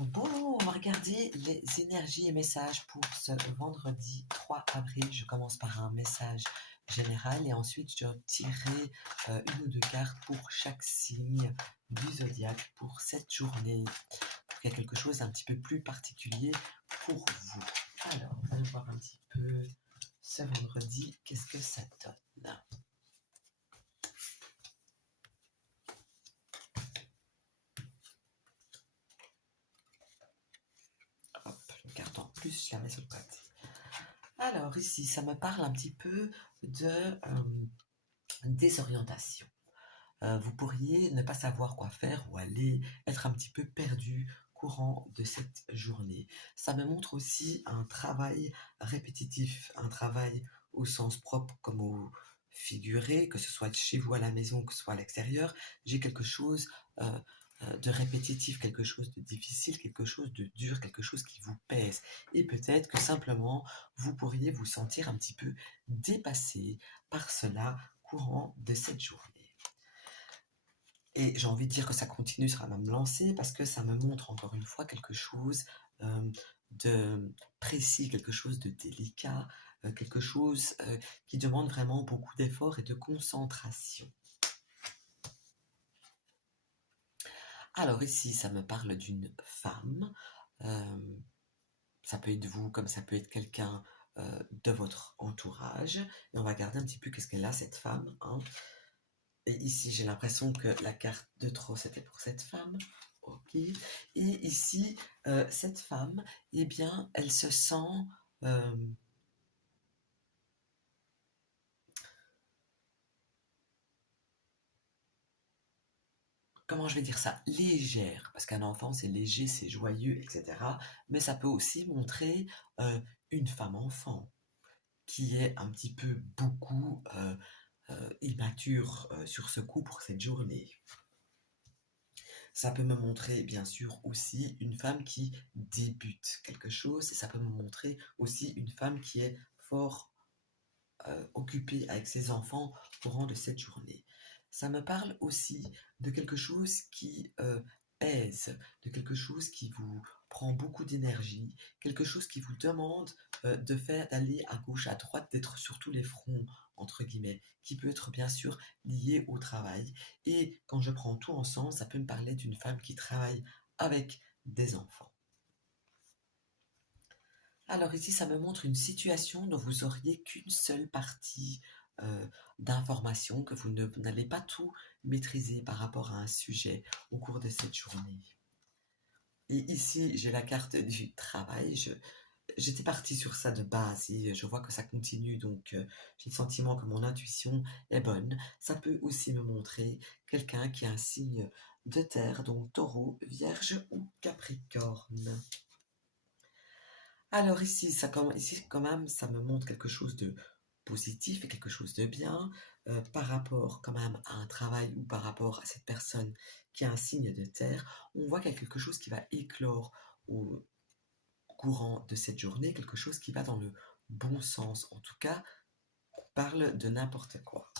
Bon, on va regarder les énergies et messages pour ce vendredi 3 avril. Je commence par un message général et ensuite je tirerai une ou deux cartes pour chaque signe du zodiaque pour cette journée, pour qu'il y ait quelque chose d'un petit peu plus particulier pour vous. Alors, on va voir un petit peu ce vendredi, qu'est-ce que ça donne. Hop, une carte en plus, je la mets sur le côté. Alors ici, ça me parle un petit peu de désorientation. Vous pourriez ne pas savoir quoi faire ou aller être un petit peu perdu courant de cette journée. Ça me montre aussi un travail répétitif, un travail au sens propre comme au figuré, que ce soit chez vous à la maison, que ce soit à l'extérieur. J'ai quelque chose de répétitif, quelque chose de difficile, quelque chose de dur, quelque chose qui vous pèse. Et peut-être que simplement, vous pourriez vous sentir un petit peu dépassé par cela courant de cette journée. Et j'ai envie de dire que ça continue, ça va me lancer parce que ça me montre encore une fois quelque chose de précis, quelque chose de délicat, quelque chose qui demande vraiment beaucoup d'efforts et de concentration. Alors ici, ça me parle d'une femme. euh, Ça peut être vous, comme ça peut être quelqu'un de votre entourage. Et on va regarder un petit peu qu'est-ce qu'elle a, cette femme, hein. Et ici, j'ai l'impression que la carte de trop, c'était pour cette femme. Ok. Et ici, cette femme, eh bien, elle se sent, euh, comment je vais dire ça, légère. Parce qu'un enfant, c'est léger, c'est joyeux, etc. Mais ça peut aussi montrer une femme enfant qui est un petit peu beaucoup immature sur ce coup pour cette journée. Ça peut me montrer, bien sûr, aussi une femme qui débute quelque chose, et ça peut me montrer aussi une femme qui est fort occupée avec ses enfants au courant de cette journée. Ça me parle aussi de quelque chose qui pèse, de quelque chose qui vous prend beaucoup d'énergie, quelque chose qui vous demande de faire, d'aller à gauche, à droite, d'être sur tous les fronts, entre guillemets, qui peut être bien sûr lié au travail. Et quand je prends tout ensemble, ça peut me parler d'une femme qui travaille avec des enfants. Alors ici, ça me montre une situation dont vous auriez qu'une seule partie euh, d'information, que vous n'allez pas tout maîtriser par rapport à un sujet au cours de cette journée. Et ici, j'ai la carte du travail. J'étais partie sur ça de base et je vois que ça continue, donc j'ai le sentiment que mon intuition est bonne. Ça peut aussi me montrer quelqu'un qui a un signe de terre, donc taureau, vierge ou capricorne. Alors ici, ici, quand même, ça me montre quelque chose de positif et quelque chose de bien par rapport quand même à un travail ou par rapport à cette personne qui a un signe de terre. On voit qu'il y a quelque chose qui va éclore au courant de cette journée, quelque chose qui va dans le bon sens. En tout cas, on parle de n'importe quoi.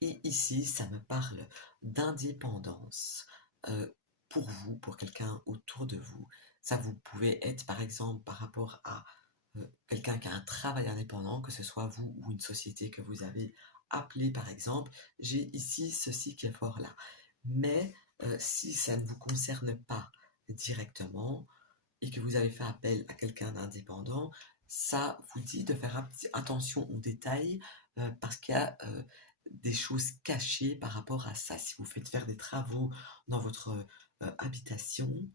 Et ici, ça me parle d'indépendance pour vous, pour quelqu'un autour de vous. Ça, vous pouvez être, par exemple, par rapport à quelqu'un qui a un travail indépendant, que ce soit vous ou une société que vous avez appelée, par exemple. J'ai ici ceci qui est fort là. Mais si ça ne vous concerne pas directement et que vous avez fait appel à quelqu'un d'indépendant, ça vous dit de faire attention aux détails parce qu'il y a des choses cachées par rapport à ça. Si vous faites faire des travaux dans votre habitation,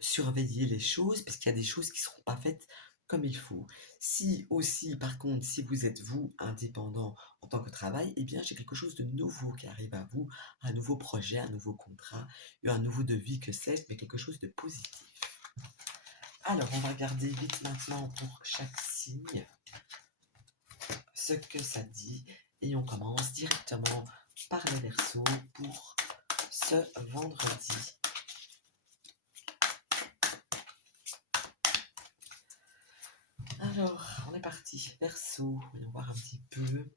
surveillez les choses parce qu'il y a des choses qui ne seront pas faites comme il faut. Si aussi, par contre, si vous êtes vous indépendant en tant que travail, eh bien j'ai quelque chose de nouveau qui arrive à vous, un nouveau projet, un nouveau contrat, un nouveau devis, que sais-je, mais quelque chose de positif. Alors, on va regarder vite maintenant pour chaque signe ce que ça dit. Et on commence directement par les Verseaux pour ce vendredi. Alors, on est parti. Verseau, voyons voir un petit peu.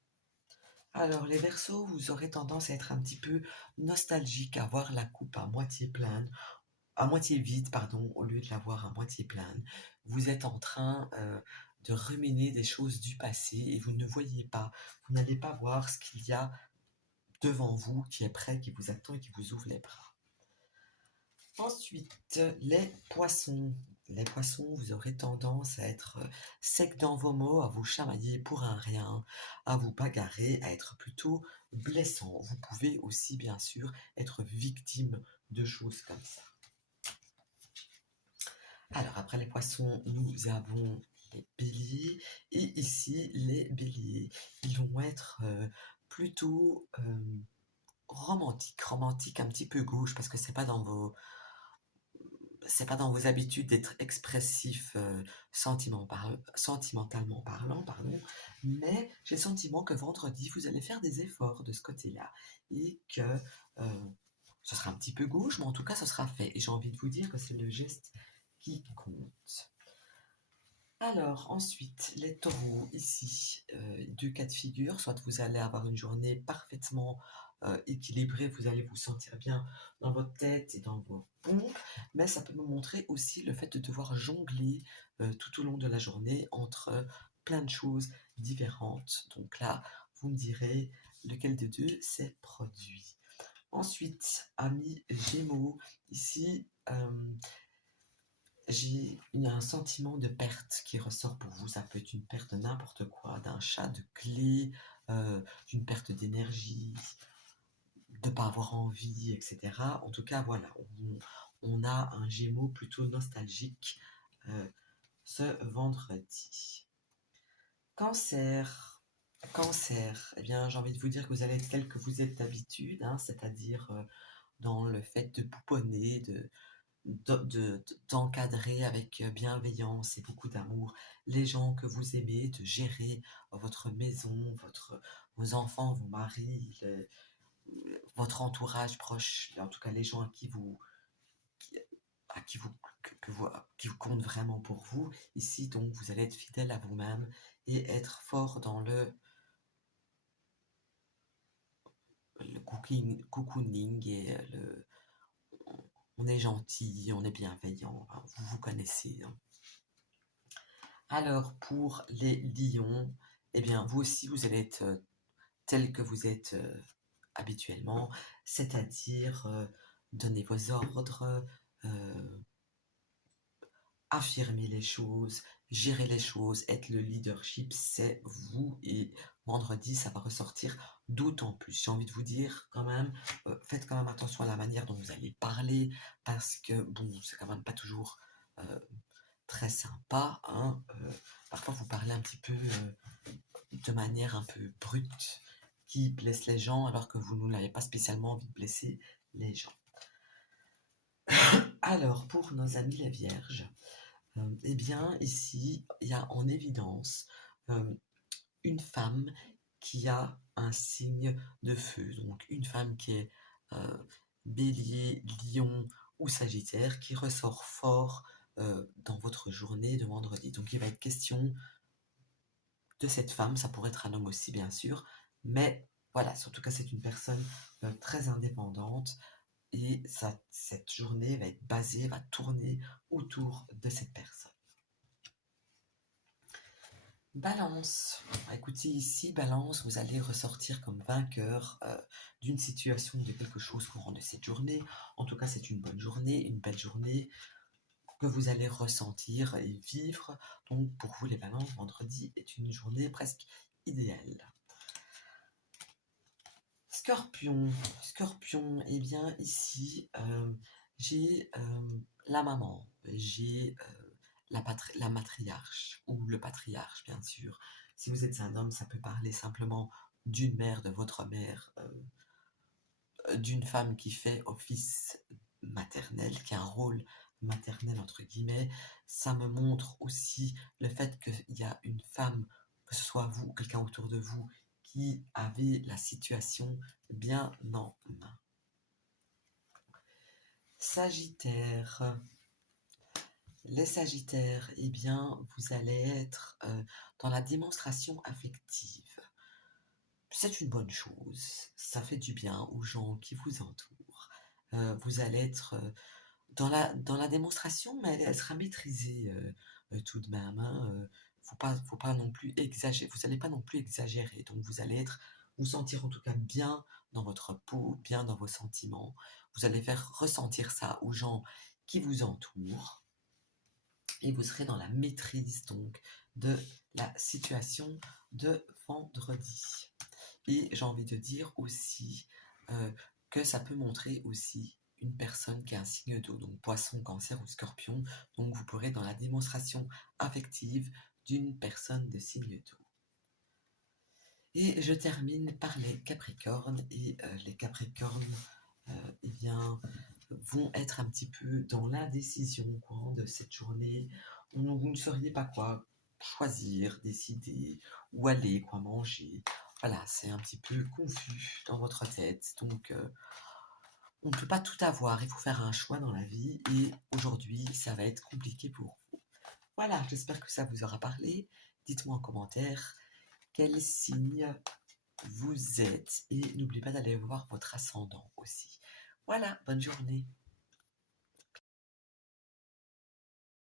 Alors, les Verseaux, vous aurez tendance à être un petit peu nostalgique, à voir la coupe à moitié pleine, à moitié vide, pardon, au lieu de la voir à moitié pleine. Vous êtes en train de ruminer des choses du passé et vous ne voyez pas, vous n'allez pas voir ce qu'il y a devant vous qui est prêt, qui vous attend et qui vous ouvre les bras. Ensuite, les poissons. Les poissons, vous aurez tendance à être sec dans vos mots, à vous chamailler pour un rien, à vous bagarrer, à être plutôt blessant. Vous pouvez aussi, bien sûr, être victime de choses comme ça. Alors, après les poissons, nous avons les béliers. Et ici, les béliers, ils vont être plutôt romantiques un petit peu gauche, parce que c'est pas dans vos habitudes d'être expressif sentimentalement parlant, pardon, mais j'ai le sentiment que vendredi, vous allez faire des efforts de ce côté-là et que ce sera un petit peu gauche, mais en tout cas, ce sera fait. Et j'ai envie de vous dire que c'est le geste qui compte. Alors, ensuite, les taureaux, ici, deux cas de figure. Soit vous allez avoir une journée parfaitement équilibrée, vous allez vous sentir bien dans votre tête et dans vos pompes, mais ça peut me montrer aussi le fait de devoir jongler tout au long de la journée entre plein de choses différentes. Donc là, vous me direz lequel des deux s'est produit. Ensuite, amis Gémeaux, ici, j'ai un sentiment de perte qui ressort pour vous. Ça peut être une perte de n'importe quoi, d'un chat, de clés, d'une perte d'énergie, de ne pas avoir envie, etc. En tout cas, voilà, on a un Gémeaux plutôt nostalgique euh, ce vendredi. Cancer. Cancer, eh bien, j'ai envie de vous dire que vous allez être tel que vous êtes d'habitude, hein, c'est-à-dire dans le fait de pouponner, d'encadrer avec bienveillance et beaucoup d'amour les gens que vous aimez, de gérer votre maison, vos enfants, vos maris, votre entourage proche, en tout cas les gens qui, à qui vous, qui vous comptent vraiment pour vous. Ici, donc, vous allez être fidèle à vous-même et être fort dans le cocooning et on est gentil, on est bienveillant, hein, vous vous connaissez, hein. Alors, pour les lions, eh bien, vous aussi, vous allez être tel que vous êtes habituellement, c'est-à-dire donner vos ordres, euh, affirmer les choses, gérer les choses, être le leadership, c'est vous. Et vendredi, ça va ressortir d'autant plus. J'ai envie de vous dire quand même, faites quand même attention à la manière dont vous allez parler, parce que, bon, c'est quand même pas toujours très sympa, hein. Parfois, vous parlez un petit peu de manière un peu brute, qui blesse les gens, alors que vous n'avez pas spécialement envie de blesser les gens. Alors, pour nos amis les vierges, eh bien, ici, il y a en évidence euh, une femme qui a un signe de feu, donc une femme qui est bélier, lion ou sagittaire, qui ressort fort dans votre journée de vendredi. Donc, il va être question de cette femme, ça pourrait être un homme aussi, bien sûr, mais voilà, en tout cas, c'est une personne très indépendante et cette journée va être basée, va tourner autour de cette personne. Balance. Écoutez, ici, Balance, vous allez ressortir comme vainqueur d'une situation, de quelque chose courant de cette journée. En tout cas, c'est une bonne journée, une belle journée que vous allez ressentir et vivre. Donc, pour vous, les Balances, vendredi est une journée presque idéale. Scorpion. Scorpion, eh bien, ici, j'ai la maman, j'ai la matriarche, ou le patriarche, bien sûr. Si vous êtes un homme, ça peut parler simplement d'une mère, de votre mère, d'une femme qui fait office maternel, qui a un rôle maternel, entre guillemets. Ça me montre aussi le fait qu'il y a une femme, que ce soit vous ou quelqu'un autour de vous, qui avait la situation bien en main. Sagittaire. Les Sagittaires, eh bien, vous allez être dans la démonstration affective. C'est une bonne chose, ça fait du bien aux gens qui vous entourent. Vous allez être dans la démonstration, mais elle sera maîtrisée, tout de même, hein, faut pas non plus exagérer. Vous allez pas non plus exagérer, donc vous allez vous sentir en tout cas bien dans votre peau, bien dans vos sentiments. Vous allez faire ressentir ça aux gens qui vous entourent et vous serez dans la maîtrise donc de la situation de vendredi. Et j'ai envie de dire aussi que ça peut montrer aussi une personne qui a un signe d'eau, donc poisson, cancer ou scorpion. Donc vous pourrez dans la démonstration affective d'une personne de signe d'eau. Et je termine par les capricornes. Et les capricornes, eh bien, vont être un petit peu dans l'indécision au courant de cette journée. Vous ne sauriez pas quoi choisir, décider, où aller, quoi manger. Voilà, c'est un petit peu confus dans votre tête. Donc, on ne peut pas tout avoir. Il faut faire un choix dans la vie. Et aujourd'hui, ça va être compliqué pour vous. Voilà, j'espère que ça vous aura parlé. Dites-moi en commentaire quel signe vous êtes. Et n'oubliez pas d'aller voir votre ascendant aussi. Voilà, bonne journée.